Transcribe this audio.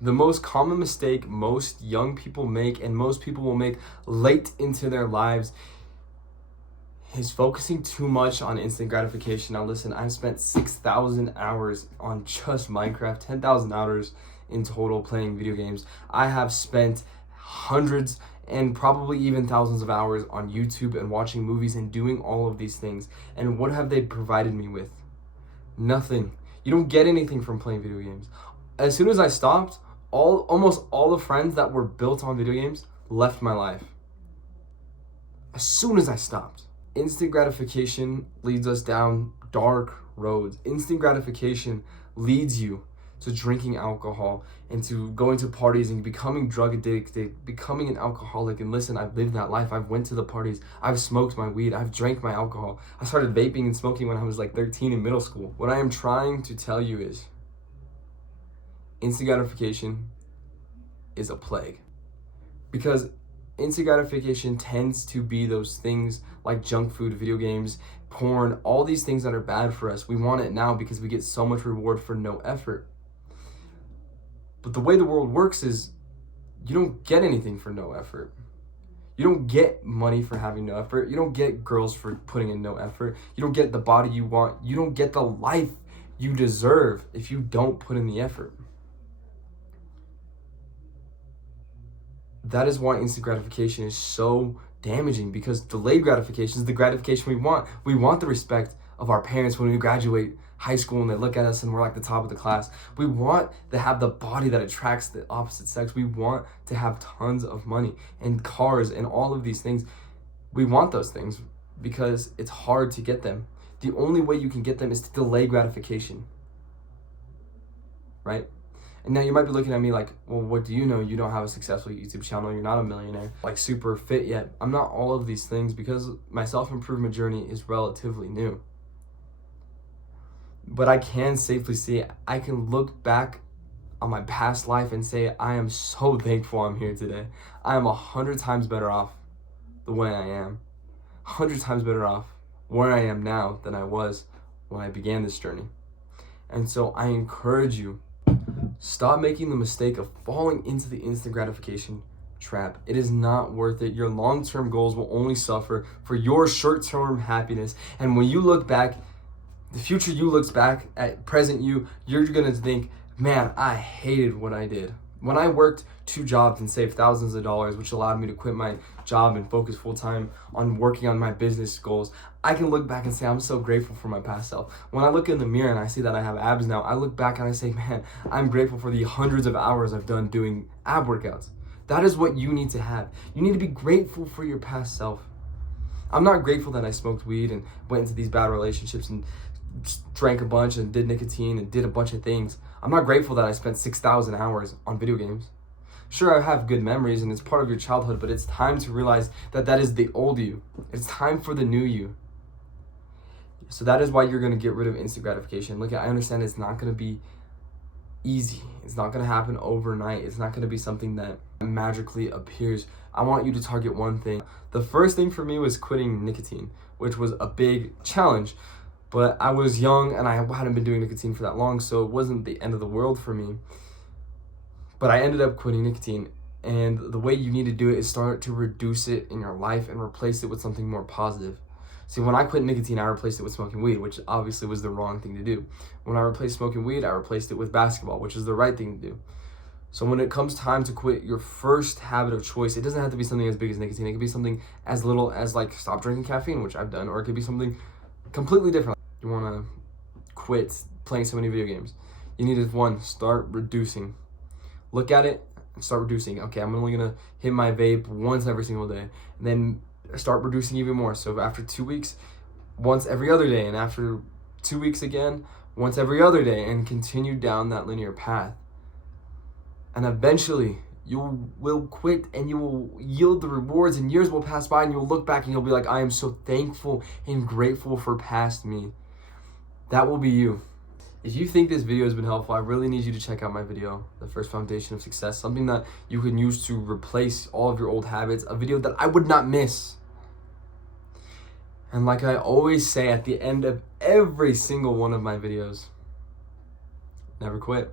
The most common mistake most young people make, and most people will make late into their lives, is focusing too much on instant gratification. Now listen, I've spent 6,000 hours on just Minecraft, 10,000 hours in total playing video games. I have spent hundreds and probably even thousands of hours on YouTube and watching movies and doing all of these things. And what have they provided me with? Nothing. You don't get anything from playing video games. As soon as I stopped, almost all the friends that were built on video games left my life. As soon as I stopped. Instant gratification leads us down dark roads. Instant gratification leads you to drinking alcohol and to going to parties and becoming drug addicted, becoming an alcoholic. And listen, I've lived that life. I've went to the parties. I've smoked my weed. I've drank my alcohol. I started vaping and smoking when I was like 13 in middle school. What I am trying to tell you is instant gratification is a plague, because instant gratification tends to be those things like junk food, video games, porn, all these things that are bad for us. We want it now because we get so much reward for no effort. But the way the world works is you don't get anything for no effort. You don't get money for having no effort. You don't get girls for putting in no effort. You don't get the body you want. You don't get the life you deserve if you don't put in the effort. That is why instant gratification is so damaging, because delayed gratification is the gratification we want. We want the respect of our parents when we graduate high school and they look at us and we're like the top of the class. We want to have the body that attracts the opposite sex. We want to have tons of money and cars and all of these things. We want those things because it's hard to get them. The only way you can get them is to delay gratification, right? And now you might be looking at me like, well, what do you know? You don't have a successful YouTube channel. You're not a millionaire, like super fit yet. I'm not all of these things because my self-improvement journey is relatively new. But I can safely say I can look back on my past life and say I am so thankful I'm here today. I am 100 times better off the way I am. 100 times better off where I am now than I was when I began this journey. And so I encourage you, stop making the mistake of falling into the instant gratification trap. It is not worth it. Your long-term goals will only suffer for your short-term happiness. And when you look back, the future you looks back at present you're gonna think, man, I hated what I did. When I worked 2 jobs and saved thousands of dollars, which allowed me to quit my job and focus full-time on working on my business goals, I can look back and say I'm so grateful for my past self. When I look in the mirror and I see that I have abs now, I look back and I say, man, I'm grateful for the hundreds of hours I've done doing ab workouts. That is what you need to have. You need to be grateful for your past self. I'm not grateful that I smoked weed and went into these bad relationships and drank a bunch and did nicotine and did a bunch of things. I'm not grateful that I spent 6,000 hours on video games. Sure, I have good memories and it's part of your childhood, but it's time to realize that that is the old you. It's time for the new you. So that is why you're going to get rid of instant gratification. Look, I understand it's not going to be easy. It's not going to happen overnight. It's not going to be something that magically appears. I want you to target one thing. The first thing for me was quitting nicotine, which was a big challenge. But I was young and I hadn't been doing nicotine for that long, so it wasn't the end of the world for me. But I ended up quitting nicotine, and the way you need to do it is start to reduce it in your life and replace it with something more positive. See, when I quit nicotine, I replaced it with smoking weed, which obviously was the wrong thing to do. When I replaced smoking weed, I replaced it with basketball, which is the right thing to do. So when it comes time to quit your first habit of choice, it doesn't have to be something as big as nicotine. It could be something as little as like stop drinking caffeine, which I've done, or it could be something completely different. You want to quit playing so many video games. You need to, one, start reducing. Look at it and start reducing. Okay, I'm only going to hit my vape once every single day. And then start reducing even more. So after 2 weeks, once every other day. And after 2 weeks again, once every other day. And continue down that linear path. And eventually, you will quit and you will yield the rewards, and years will pass by and you'll look back and you'll be like, I am so thankful and grateful for past me. That will be you. If you think this video has been helpful, I really need you to check out my video, The First Foundation of Success, something that you can use to replace all of your old habits, a video that I would not miss. And like I always say at the end of every single one of my videos, never quit.